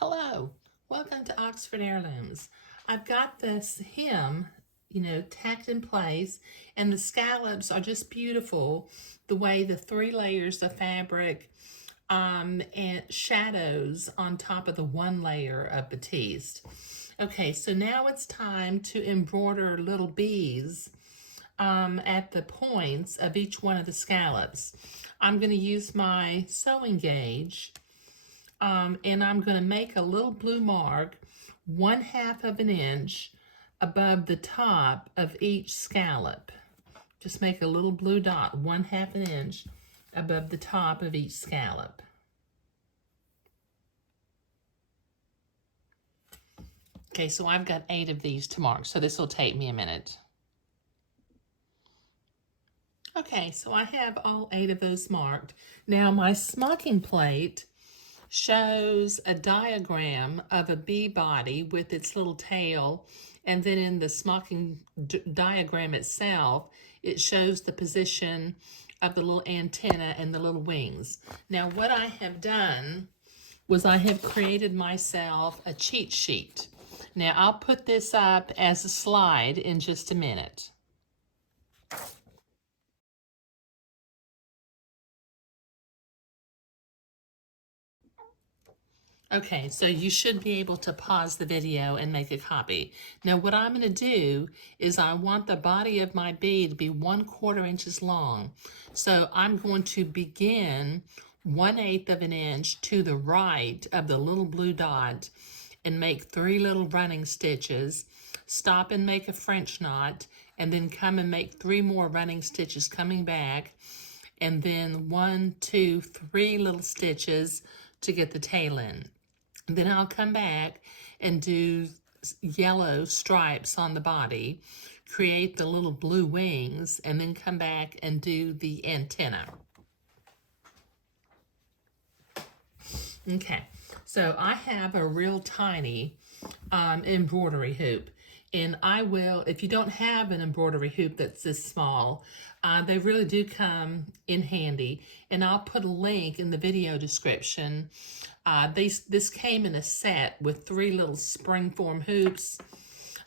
Hello, welcome to Oxford Heirlooms. I've got this hem, tacked in place, and the scallops are just beautiful the way the 3 layers of fabric and shadows on top of the 1 layer of batiste. Okay, so now it's time to embroider little bees at the points of each one of the scallops. I'm going to use my sewing gauge and I'm going to make a little blue mark 1/2 of an inch above the top of each scallop. Just make a little blue dot 1/2 an inch above the top of each scallop. Okay, so I've got 8 of these to mark, so this will take me a minute. Okay, so I have all 8 of those marked. Now my smocking plate shows a diagram of a bee body with its little tail, and then in the smocking diagram itself, it shows the position of the little antenna and the little wings. Now what I have done was I have created myself a cheat sheet. Now I'll put this up as a slide in just a minute. Okay, so you should be able to pause the video and make a copy. Now what I'm going to do is I want the body of my bee to be 1/4 inches long. So I'm going to begin 1/8 of an inch to the right of the little blue dot and make 3 little running stitches, stop and make a French knot, and then come and make 3 more running stitches coming back, and then 1, 2, 3 little stitches to get the tail in. Then I'll come back and do yellow stripes on the body, create the little blue wings, and then come back and do the antenna. Okay, so I have a real tiny embroidery hoop. And I will, if you don't have an embroidery hoop that's this small, they really do come in handy. And I'll put a link in the video description. This came in a set with 3 little springform hoops,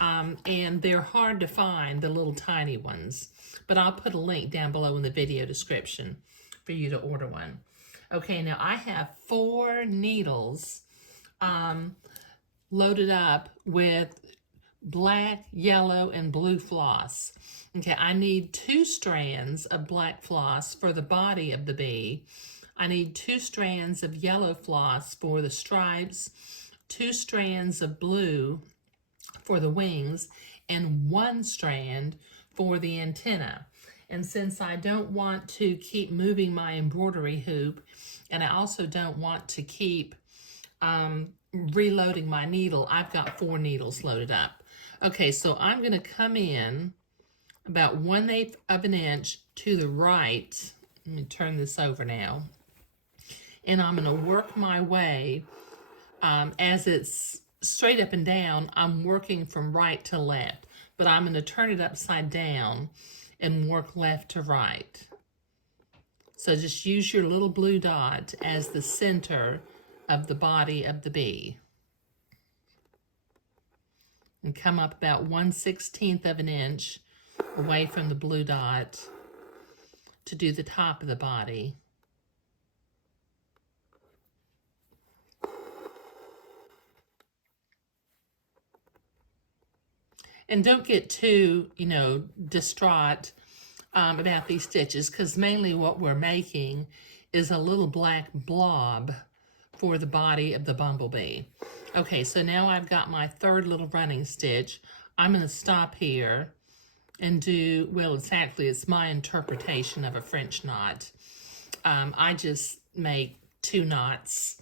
and they're hard to find, the little tiny ones. But I'll put a link down below in the video description for you to order one. Okay, now I have 4 needles loaded up with black, yellow, and blue floss. Okay, I need 2 strands of black floss for the body of the bee. I need 2 strands of yellow floss for the stripes, 2 strands of blue for the wings, and 1 strand for the antenna. And since I don't want to keep moving my embroidery hoop, and I also don't want to keep reloading my needle, I've got 4 needles loaded up. Okay, so I'm going to come in about 1/8 of an inch to the right. Let me turn this over now. And I'm going to work my way as it's straight up and down. I'm working from right to left, but I'm going to turn it upside down and work left to right. So just use your little blue dot as the center of the body of the bee. And come up about 1/16 of an inch away from the blue dot to do the top of the body. And don't get too, distraught about these stitches, because mainly what we're making is a little black blob for the body of the bumblebee. Okay, so now I've got my 3rd little running stitch. I'm going to stop here and do, well, it's my interpretation of a French knot. I just make 2 knots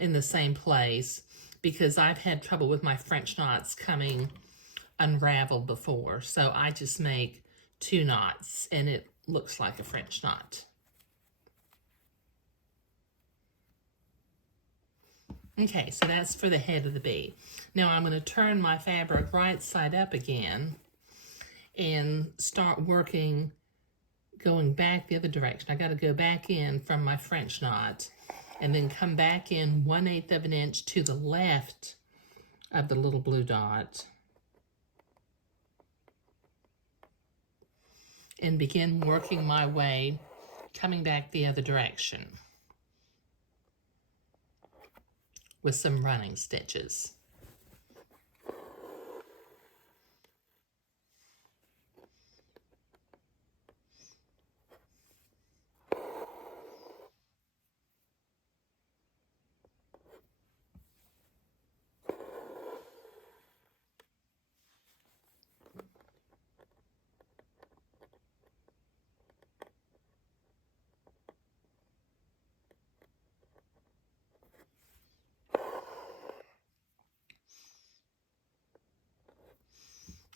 in the same place because I've had trouble with my French knots coming unraveled before. So I just make 2 knots and it looks like a French knot. Okay, so that's for the head of the bee. Now I'm going to turn my fabric right side up again and start working, going back the other direction. I got to go back in from my French knot and then come back in 1/8 of an inch to the left of the little blue dot and begin working my way coming back the other direction with some running stitches.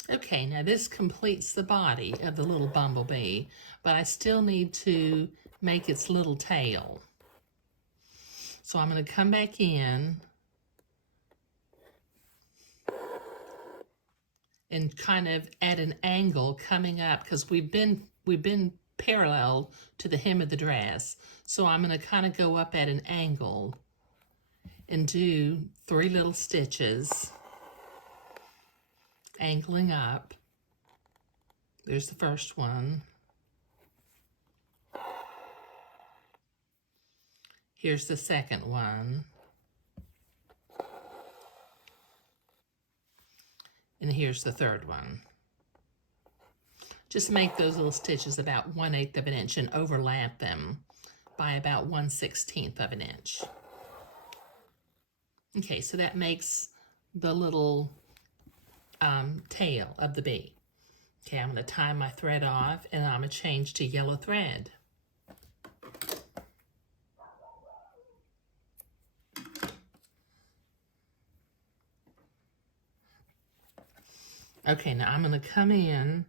Okay, now this completes the body of the little bumblebee, but I still need to make its little tail. So I'm going to come back in and kind of at an angle coming up, because we've been parallel to the hem of the dress. So I'm going to kind of go up at an angle and do 3 little stitches, angling up. There's the first one. Here's the second one. And here's the third one. Just make those little stitches about 1/8 of an inch and overlap them by about 1/16 of an inch. Okay, so that makes the little tail of the bee. Okay, I'm going to tie my thread off and I'm going to change to yellow thread. Okay, now I'm going to come in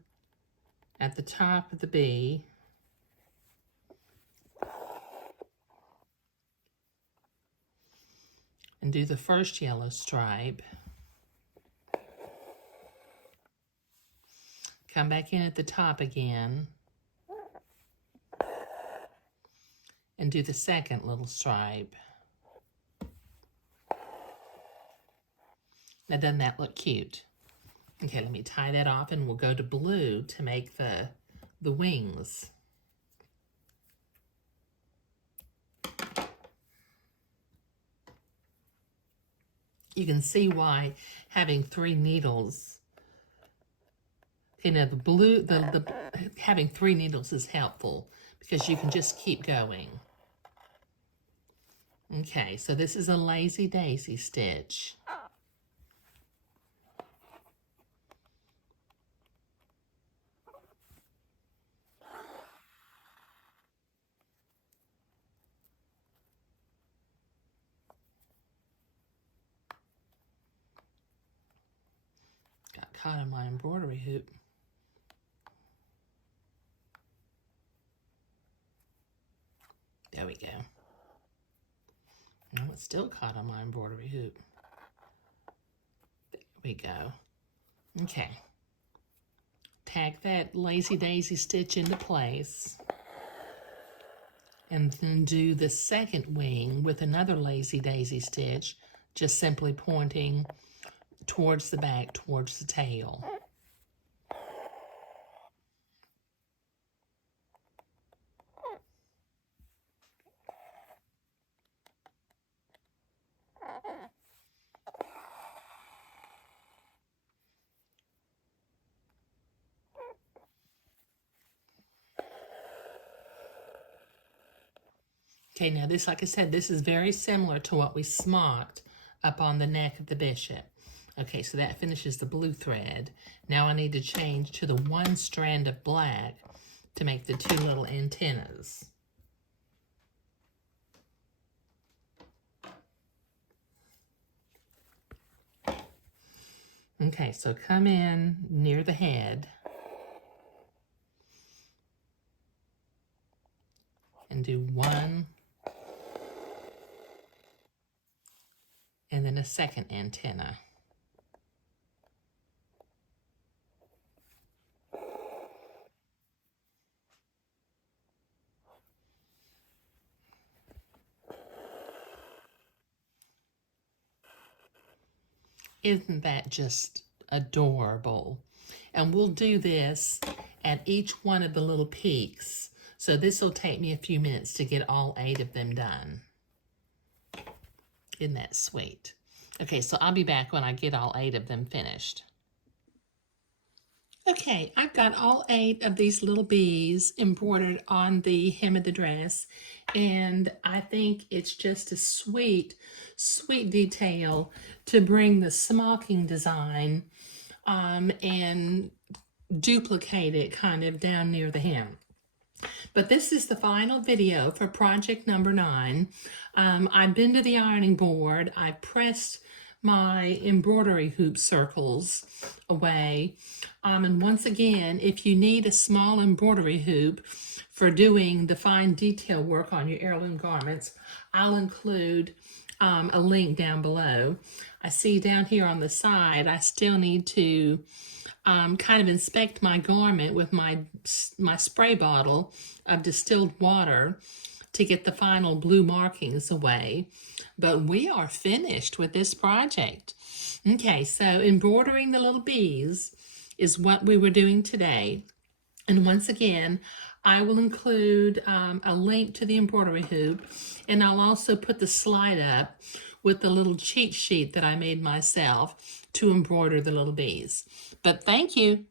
at the top of the bee and do the first yellow stripe. Come back in at the top again and do the second little stripe. Now, doesn't that look cute? Okay, let me tie that off and we'll go to blue to make the wings. You can see why having 3 needles, you know, having 3 needles is helpful because you can just keep going. Okay, so this is a lazy daisy stitch. Got caught in my embroidery hoop. There we go. No, it's still caught on my embroidery hoop. There we go. Okay. Tag that lazy daisy stitch into place. And then do the second wing with another lazy daisy stitch, just simply pointing towards the back, towards the tail. Okay, now this, like I said, this is very similar to what we smocked up on the neck of the bishop. Okay, so that finishes the blue thread. Now I need to change to the 1 strand of black to make the 2 little antennas. Okay, so come in near the head and do 1 and then a second antenna. Isn't that just adorable? And we'll do this at each one of the little peaks. So this will take me a few minutes to get all 8 of them done. Isn't that sweet? Okay, so I'll be back when I get all 8 of them finished. Okay, I've got all 8 of these little bees embroidered on the hem of the dress, and I think it's just a sweet, sweet detail to bring the smocking design and duplicate it kind of down near the hem. But this is the final video for project number 9. I've been to the ironing board. I pressed my embroidery hoop circles away. And once again, if you need a small embroidery hoop for doing the fine detail work on your heirloom garments, I'll include a link down below. I see down here on the side, I still need to kind of inspect my garment with my spray bottle of distilled water to get the final blue markings away. But we are finished with this project. Okay, so embroidering the little bees is what we were doing today. And once again, I will include a link to the embroidery hoop, and I'll also put the slide up with the little cheat sheet that I made myself to embroider the little bees. But thank you.